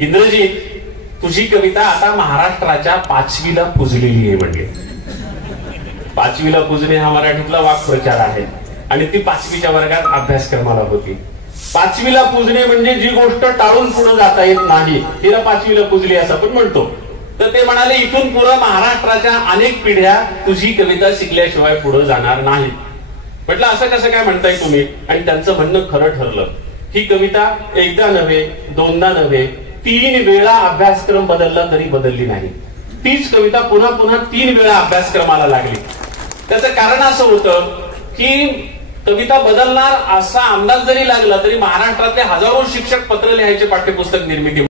इंद्रजीत, तुझी कविता आता महाराष्ट्राच्या 5वीला पुजलेली आहे. म्हणजे 5वीला पुजणे हा मराठीतला वाक्प्रचार आहे आणि ती 5वीच्या वर्गात अभ्यासक्रमाला होती. 5वीला पुजणे म्हणजे जी गोष्ट टाळून पुढे जाता येत नाही तिला 5वीला पुजली असं आपण म्हणतो. तर ते म्हणाले इथून पुढे महाराष्ट्राच्या अनेक पिढ्या तुझी कविता शिकल्याशिवाय पुढे जाणार नाही. म्हटलं असं कसं काय म्हणताय तुम्ही? आणि त्यांचं म्हणणं खरं ठरलं. ही कविता एकदा नव्हे, दोनदा नव्हे, 3 वेळा अभ्यासक्रम बदलला तरी बदलली नाही. तीच कविता पुन्हा पुन्हा 3 वेळा अभ्यासक्रमाला लागली. त्याचं कारण असं होतं की कविता बदलणार असा अंदाज जरी लागला तरी महाराष्ट्रातले हजारो शिक्षक पत्र लिहायचे पाठ्यपुस्तक निर्मिती